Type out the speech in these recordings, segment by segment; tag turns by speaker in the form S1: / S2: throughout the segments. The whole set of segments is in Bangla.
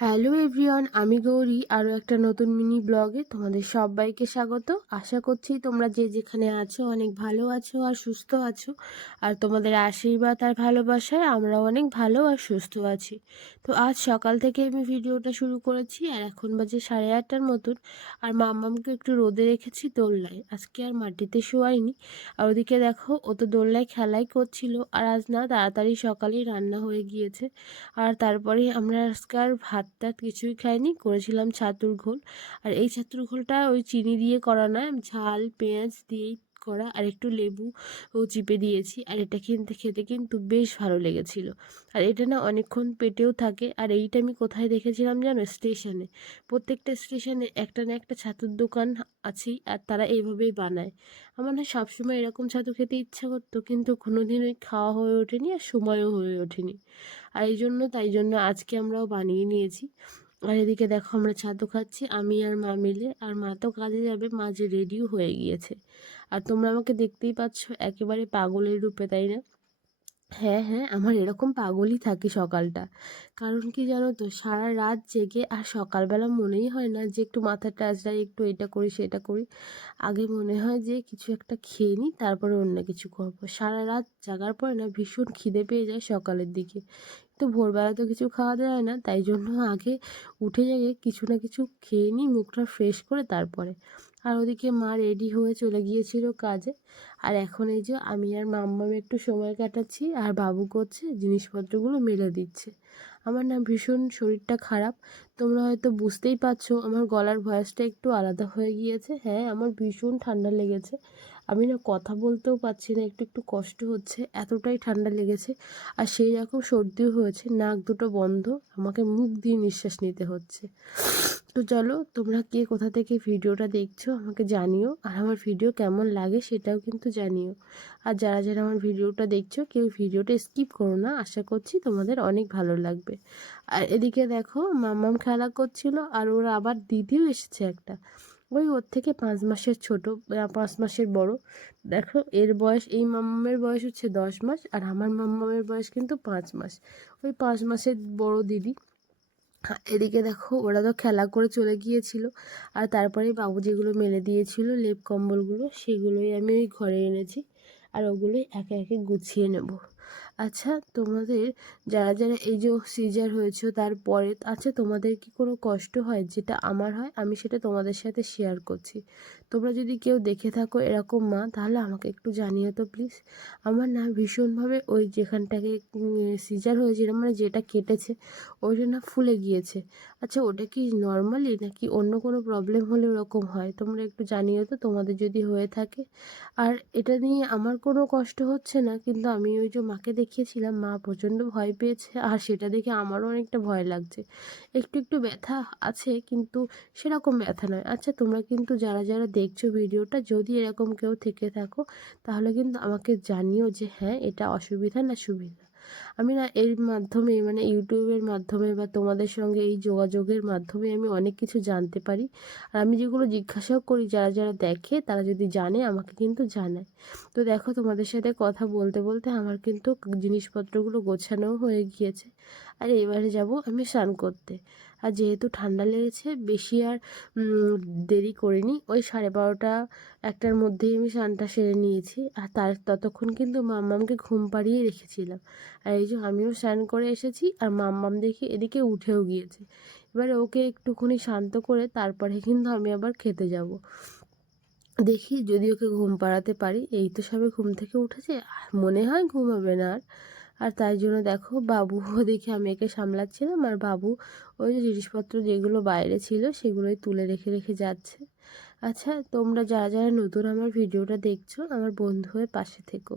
S1: হ্যালো এভরিওয়ান, আমি গৌরী। আরও একটা নতুন মিনি ব্লগে তোমাদের সবাইকে স্বাগত। আশা করছি তোমরা যে যেখানে আছো অনেক ভালো আছো আর সুস্থ আছো। আর তোমাদের আশীর্বাদ আর ভালোবাসায় আমরা অনেক ভালো আর সুস্থ আছি। তো আজ সকাল থেকে আমি ভিডিওটা শুরু করেছি আর এখন বাজে সাড়ে আটটার মতন। আর মাম্মামকে একটু রোদে রেখেছি দোলনায়। আজকে আর মাটিতে শোয়াইনি। আর ওদিকে দেখো, ও তো দোলনায় খেলাই করছিল। আর আজ না, তাড়াতাড়ি সকালেই রান্না হয়ে গিয়েছে। আর তারপরে আমরা আজকে আর ভাত টাত কিছুই খাইনি করেছিলাম ছাতুর ঘোল। আর এই ছাতুর ঘোলটা ওই চিনি দিয়ে করা নয়, ঝাল, পেঁয়াজ দিয়েই করা আর একটু লেবু ও চিপে দিয়েছি আর এটা কিনতে খেতে কিন্তু বেশ ভালো লেগেছিল। আর এটা না অনেকক্ষণ পেটেও থাকে আর এইটা আমি কোথায় দেখেছিলাম জানো? স্টেশনে। প্রত্যেকটা স্টেশনে একটা না একটা ছাতুর দোকান আছেই আর তারা এইভাবেই বানায়। আমার না সবসময় এরকম ছাতু খেতে ইচ্ছা করতো কিন্তু কোনোদিন ওই খাওয়া হয়ে ওঠেনি আর সময়ও হয়ে ওঠেনি। আর এই জন্য তাই জন্য আজকে আমরাও বানিয়ে নিয়েছি। আর এদিকে দেখো আমরা ছাতু খাচ্ছি, আমি আর মা মিলে। আর মা তো কাজে যাবে, মা যে রেডিও হয়ে গিয়েছে। আর তোমরা আমাকে দেখতেই পাচ্ছ, একেবারে পাগলের রূপে, তাই না? হ্যাঁ হ্যাঁ আমার এরকম পাগলই থাকে সকালটা। কারণ কি জানো তো, সারা রাত জেগে আর সকালবেলা মনেই হয় না যে একটু মাথাটা আজরাই একটু এটা করি, সেটা করি। আগে মনে হয় যে কিছু একটা খেয়ে নিই, তারপরে অন্য কিছু করব। সারা রাত জাগার পরে না ভীষণ খিদে পেয়ে যায় সকালের দিকে। তো ভোরবেলা তো কিছু খাওয়া যায় না, তাই জন্য আগে উঠে জেগে কিছু না কিছু খেয়ে নিই, মুখটা ফ্রেশ করে তারপরে। আর ওদিকে মা রেডি হয়ে চলে গিয়েছিল কাজে। আর এখন এই যে আমি আর মাম্মাম একটু সময় কাটাচ্ছি আর বাবু করছে, জিনিসপত্রগুলো মেলে দিচ্ছে। আমার না ভীষণ শরীরটা খারাপ। তোমরা হয়তো বুঝতেই পারছ, আমার গলার ভয়েসটা একটু আলাদা হয়ে গিয়েছে। হ্যাঁ আমার ভীষণ ঠান্ডা লেগেছে। আমি না কথা বলতেও পারছি না, একটু একটু কষ্ট হচ্ছে, এতটাই ঠান্ডা লেগেছে। আর সেই রকম সর্দিও হয়েছে, নাক দুটো বন্ধ, আমাকে মুখ দিয়ে নিঃশ্বাস নিতে হচ্ছে। তো চলো, তোমরা কে কোথা থেকে ভিডিওটা দেখছ আমাকে জানিও। আর আমার ভিডিও কেমন লাগে সেটাও কিন্তু জানিও। আর যারা যারা আমার ভিডিওটা দেখছ, কেউ ভিডিওটা স্কিপ করো না, আশা করছি তোমাদের অনেক ভালো লাগবে। আর এদিকে দেখো, মাম্মাম খেলা করছিল, আর ওর আবার দিদিও এসেছে একটা। ওই ওর থেকে পাঁচ মাসের ছোট পাঁচ মাসের বড়। দেখো, এর বয়স, এই মাম্মামের বয়স হচ্ছে দশ মাস, আর আমার মাম্মামের বয়স কিন্তু পাঁচ মাস। ওই পাঁচ মাসের বড় দিদি। এদিকে দেখো ওরা তো খেলা করে চলে গিয়েছিল। আর তারপরে বাবু যেগুলো মেলে দিয়েছিল, লেপ কম্বলগুলো, সেগুলোই আমি ওই ঘরে এনেছি। আর ওগুলোই একে একে গুছিয়ে নেব। আচ্ছা তোমাদের যারা যারা এই যে সিজার হয়েছে তারপরে আচ্ছা তোমাদের কি কোনো কষ্ট হয় যেটা আমার হয়? আমি সেটা তোমাদের সাথে শেয়ার করছি। তোমরা যদি কেউ দেখে থাকো এরকম মা, তাহলে আমাকে একটু জানিও তো প্লিজ আমার না ভীষণভাবে ওই যেখানটাকে সিজার হয়েছিল মানে যেটা কেটেছে ওইটা না ফুলে গিয়েছে। আচ্ছা ওটা কি নর্মালি নাকি অন্য কোনো প্রবলেম হলে ওরকম হয়? তোমরা একটু জানিও তো, তোমাদের যদি হয়ে থাকে। আর এটা নিয়ে আমার কোনো কষ্ট হচ্ছে না, কিন্তু আমি ওই যে মাকে দেখিয়েছিলাম, মা প্রচণ্ড ভয় পেয়েছে আর সেটা দেখে আমারও অনেকটা ভয় লাগছে। একটু একটু ব্যথা আছে কিন্তু সেরকম ব্যথা নয়। আচ্ছা তোমরা কিন্তু যারা যারা দেখছ ভিডিওটা, যদি এরকম কেউ থেকে থাকো, তাহলে কিন্তু আমাকে জানিও যে হ্যাঁ এটা অসুবিধা না সুবিধা। আমি না এর মাধ্যমে মানে ইউটিউবের মাধ্যমে বা তোমাদের সঙ্গে এই যোগাযোগের মাধ্যমে আমি অনেক কিছু জানতে পারি। আর আমি যেগুলো জিজ্ঞাসাও করি, যারা যারা দেখে তারা যদি জানে, আমাকে কিন্তু জানায়। তো দেখো, তোমাদের সাথে কথা বলতে বলতে আমার কিন্তু জিনিসপত্রগুলো গোছানোও হয়ে গিয়েছে। আর এবারে যাব আমি স্নান করতে। আর যেহেতু ঠান্ডা লেগেছে, বেশি আর দেরি করিনি। ওই সাড়ে বারোটা, একটার মধ্যেই আমি স্নানটা সেরে নিয়েছি। আর তার ততক্ষণ কিন্তু মাম্মামকে ঘুম পাড়িয়ে রেখেছিলাম। আর এই যে আমিও স্নান করে এসেছি, আর মাম্মাম দেখি এদিকে উঠেও গিয়েছে। এবারে ওকে একটুখানি শান্ত করে তারপরে কিন্তু আমি আবার খেতে যাব। দেখি যদি ওকে ঘুম পাড়াতে পারি, এই তো সবে ঘুম থেকে উঠেছে মনে হয় ঘুমাবে না আর। আর তাই জন্য দেখো বাবু দেখে আমি একে সামলাচ্ছিলাম আর বাবু ওই যে জিনিসপত্র যেগুলো বাইরে ছিল সেগুলোই তুলে রেখে রেখে যাচ্ছে। আচ্ছা তোমরা যারা যারা নতুন আমার ভিডিওটা দেখছ, আমার বন্ধু হয়ে পাশে থেকো।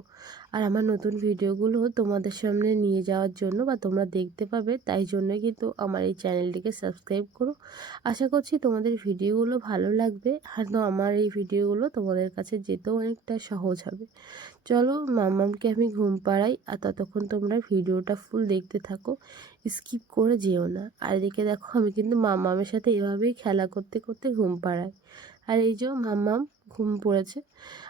S1: আর আমার নতুন ভিডিওগুলো তোমাদের সামনে নিয়ে যাওয়ার জন্য বা তোমরা দেখতে পাবে, তাই জন্য কিন্তু আমার এই চ্যানেলটিকে সাবস্ক্রাইব করো। আশা করছি তোমাদের ভিডিওগুলো ভালো লাগবে। আর তো আমার এই ভিডিওগুলো তোমাদের কাছে যেতেও অনেকটা সহজ হবে। চলো মাম্মামকে আমি ঘুম পাড়াই, আর ততক্ষণ তোমরা ভিডিওটা ফুল দেখতে থাকো। স্কিপ করে যেও না। আর এদিকে দেখো, আমি কিন্তু মাম্মামের সাথে এভাবেই খেলা করতে করতে ঘুম পাড়াই। আর এই যে মাম্মাম ঘুম পড়েছে।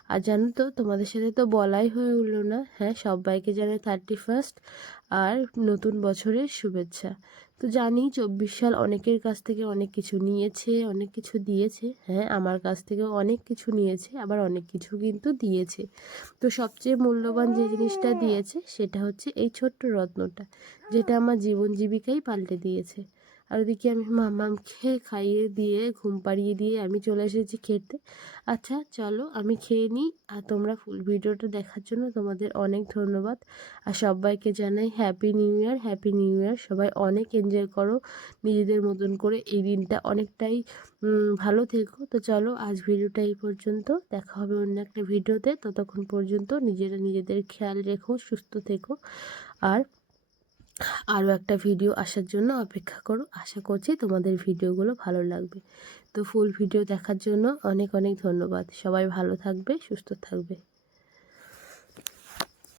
S1: আর জানো তো, তোমাদের সাথে তো বলাই হয়ে উঠল না। হ্যাঁ সবাইকে জানে থার্টি ফার্স্ট আর নতুন বছরের শুভেচ্ছা। তো জানি চব্বিশ সাল অনেকের কাছ থেকে অনেক কিছু নিয়েছে, অনেক কিছু দিয়েছে। হ্যাঁ আমার কাছ থেকেও অনেক কিছু নিয়েছে, আবার অনেক কিছু কিন্তু দিয়েছে। তো সবচেয়ে মূল্যবান যে জিনিসটা দিয়েছে, সেটা হচ্ছে এই ছোট্ট রত্নটা, যেটা আমার জীবন জীবিকাই পাল্টে দিয়েছে। আর ওদিকে আমি মামামকে খাইয়ে দিয়ে, ঘুম পাড়িয়ে দিয়ে আমি চলে এসেছি খেতে। আচ্ছা চলো আমি খেয়ে নিই আর তোমরা ফুল ভিডিওটা দেখার জন্য তোমাদের অনেক ধন্যবাদ। আর সবাইকে জানাই happy new year happy new year সবাই অনেক এনজয় করো, নিজেদের মতন করে এই দিনটা অনেকটাই ভালো থেকো। তো চলো আজ ভিডিওটা এই পর্যন্ত। দেখা হবে অন্য একটা ভিডিওতে। ততক্ষণ পর্যন্ত নিজেরা নিজেদের খেয়াল রেখো, সুস্থ থেকো। আর আরও একটা ভিডিও আসার জন্য অপেক্ষা করো। আশা করছি তোমাদের ভিডিওগুলো ভালো লাগবে। তো ফুল ভিডিও দেখার জন্য অনেক অনেক ধন্যবাদ। সবাই ভালো থাকবে, সুস্থ থাকবে।